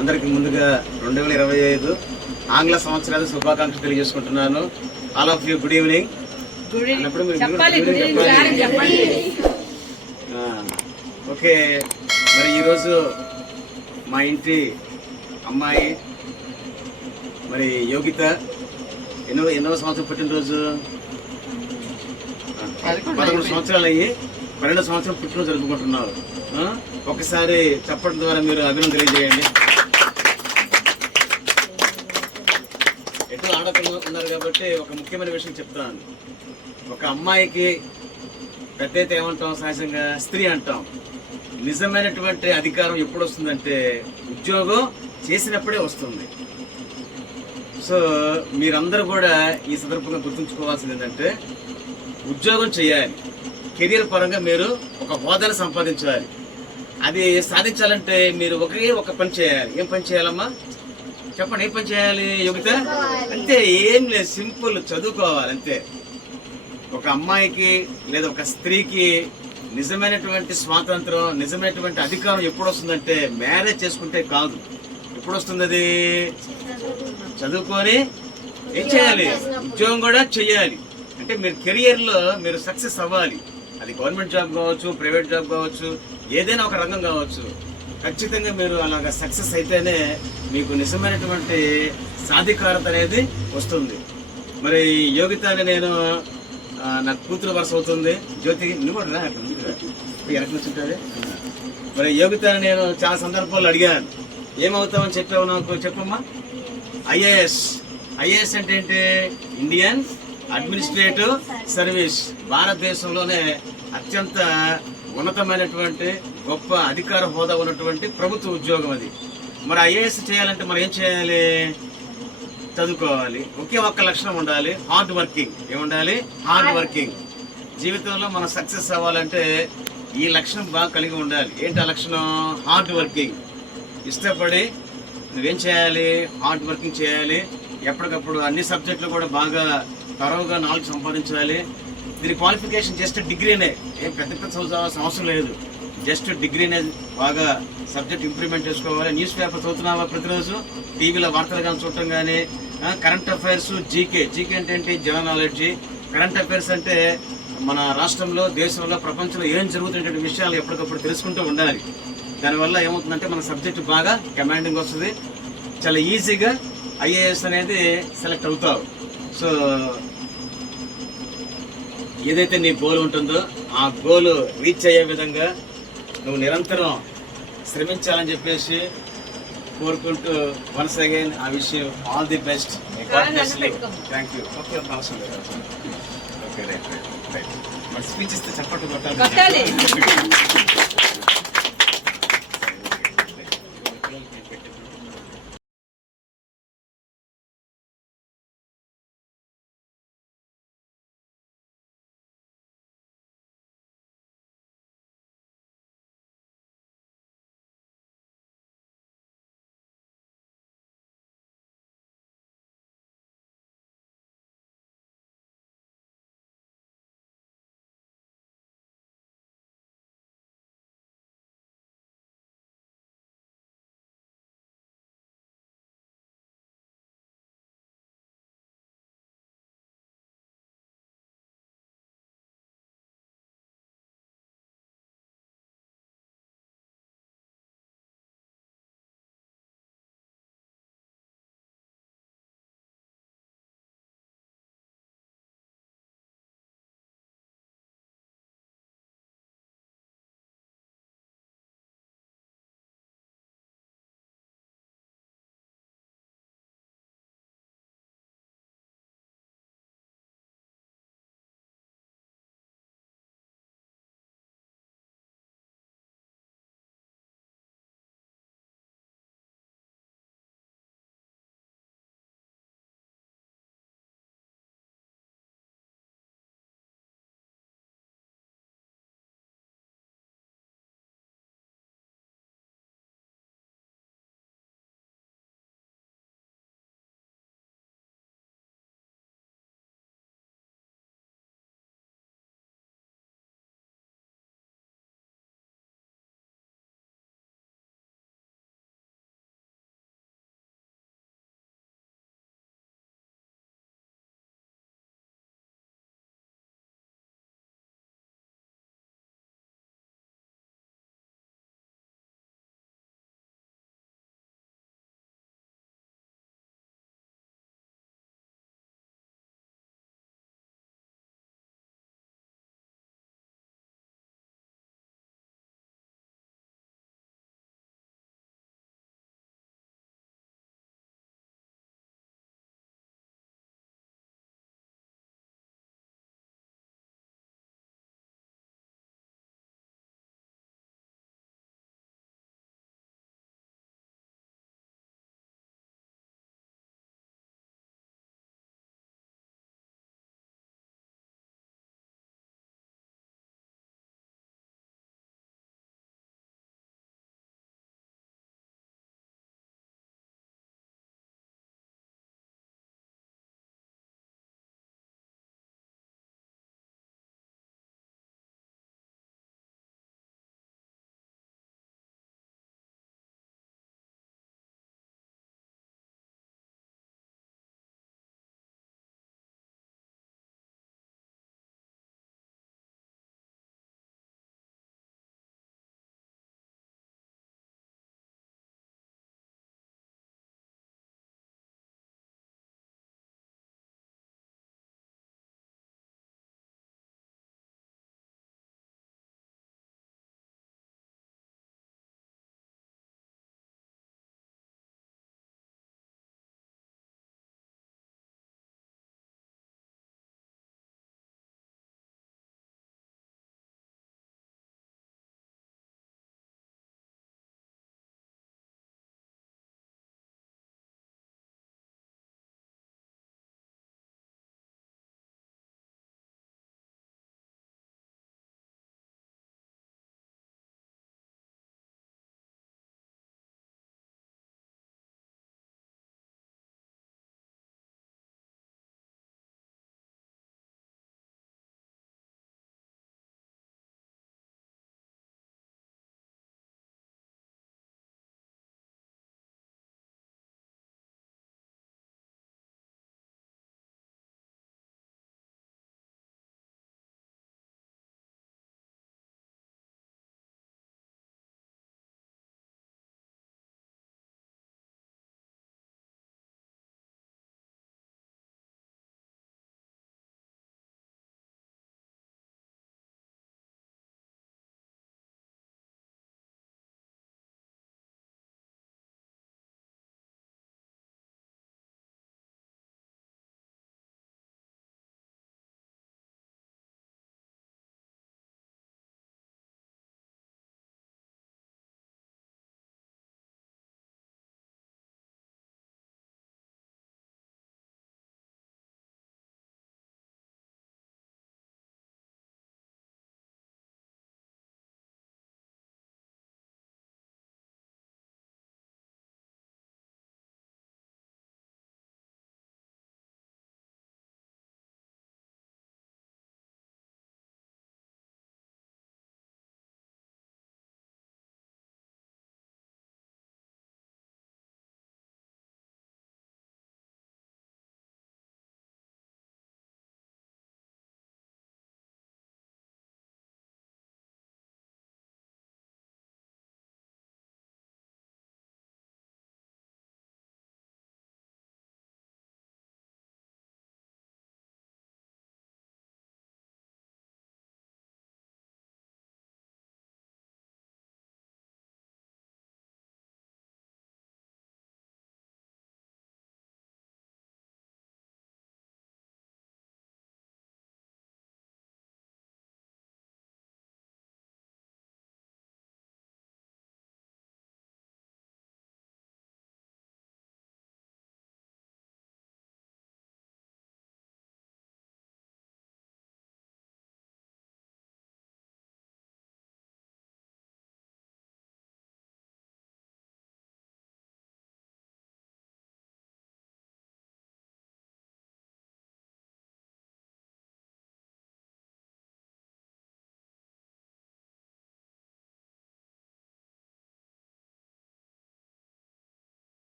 అందరికి ముందుగా 2025 ఆంగ్ల సంవత్సరాల శుభాకాంక్షలు తెలియజేసుకుంటున్నాను. All of you good evening. Okay, మరి ఈరోజు మా ఇంటి అమ్మాయి మరి యోగిత ఎన్నో సంవత్సరం పుట్టినరోజు 11 సంవత్సరాలు అయ్యి 12 సంవత్సరం పుట్టినరోజు జరుపుకుంటున్నారు. ఒకసారి చెప్పడం ద్వారా మీరు అభినందన తెలియజేయండి. ఎటు ఆడపిల్లలు ఉన్నారు కాబట్టి ఒక ముఖ్యమైన విషయం చెప్తాను. ఒక అమ్మాయికి పెద్దయితే ఏమంటాం, సహజంగా స్త్రీ అంటాం. నిజమైనటువంటి అధికారం ఎప్పుడు వస్తుందంటే ఉద్యోగం చేసినప్పుడే వస్తుంది. సో మీరందరూ కూడా ఈ సందర్భంగా గుర్తుంచుకోవాల్సింది ఏంటంటే ఉద్యోగం చేయాలి, కెరీర్ పరంగా మీరు ఒక హోదాను సంపాదించాలి. అది సాధించాలంటే మీరు ఒక పని చేయాలి. ఏం పని చేయాలమ్మా చెప్పండి, ఏం పని చేయాలి యోగిత? అంతే, ఏం లేదు, సింపుల్, చదువుకోవాలి అంతే. ఒక అమ్మాయికి లేదా ఒక స్త్రీకి నిజమైనటువంటి స్వాతంత్రం, నిజమైనటువంటి అధికారం ఎప్పుడు వస్తుందంటే మ్యారేజ్ చేసుకుంటే కాదు. ఎప్పుడు వస్తుంది అది? చదువుకొని ఏం చేయాలి, ఉద్యోగం కూడా చెయ్యాలి. అంటే మీరు కెరియర్లో మీరు సక్సెస్ అవ్వాలి. అది గవర్నమెంట్ జాబ్ కావచ్చు, ప్రైవేట్ జాబ్ కావచ్చు, ఏదైనా ఒక రంగం కావచ్చు. ఖచ్చితంగా మీరు అలాగా సక్సెస్ అయితేనే మీకు నిజమైనటువంటి సాధికారత అనేది వస్తుంది. మరి యోగిత అని నేను నా కూతురు వరుస అవుతుంది, జ్యోతి నువ్వు కూడా రా, వెనక నుంచుంటుంది. మరి యోగిత అని నేను చాలా సందర్భాల్లో అడిగాను, ఏమవుతామని చెప్పావు నాకు, చెప్పమ్మా. ఐఏఎస్ అంటే ఏంటి? Indian administrative service. భారతదేశంలోనే అత్యంత ఉన్నతమైనటువంటి గొప్ప అధికార హోదా ఉన్నటువంటి ప్రభుత్వ ఉద్యోగం అది. మరి ఐఏఎస్ చేయాలంటే మనం ఏం చేయాలి? చదువుకోవాలి. ఒకే ఒక్క లక్షణం ఉండాలి, హార్డ్ వర్కింగ్. ఏముండాలి? Hard working. జీవితంలో మనం సక్సెస్ అవ్వాలంటే ఈ లక్షణం బాగా కలిగి ఉండాలి. ఏంటి ఆ లక్షణం? Hard working. ఇష్టపడి నువ్వేం చేయాలి? హార్డ్ వర్కింగ్ చేయాలి. ఎప్పటికప్పుడు అన్ని సబ్జెక్టులు కూడా బాగా తరోగా నాలెడ్జ్ సంపాదించాలి. దీని క్వాలిఫికేషన్ జస్ట్ డిగ్రీనే, ఏం పెద్ద చదువుకోవాల్సిన అవసరం లేదు. జస్ట్ డిగ్రీనే బాగా సబ్జెక్ట్ ఇంప్రూవ్మెంట్ చేసుకోవాలి. న్యూస్ పేపర్ చదువుతున్నావా ప్రతిరోజు? టీవీలో వార్తలు కానీ చూడటం కానీ, కరెంట్ అఫైర్స్, జీకే అంటే ఏంటి? General knowledge. కరెంట్ అఫైర్స్ అంటే మన రాష్ట్రంలో, దేశంలో, ప్రపంచంలో ఏం జరుగుతున్న విషయాలు ఎప్పటికప్పుడు తెలుసుకుంటూ ఉండాలి. దానివల్ల ఏమవుతుందంటే మన సబ్జెక్టు బాగా కమాండింగ్ వస్తుంది. చాలా ఈజీగా ఐఏఎస్ అనేది సెలెక్ట్ అవుతావు. సో ఏదైతే నీ గోల్ ఉంటుందో ఆ గోల్ రీచ్ అయ్యే విధంగా నువ్వు నిరంతరం శ్రమించాలని చెప్పేసి కోరుకుంటూ వన్స్ అగైన్ ఆ విషయం all the best. Thank you. Okay, అవసరం లేదు. Okay, right. మరి స్పీచ్ ఇస్తే చెప్పట్టు కొట్టాలి.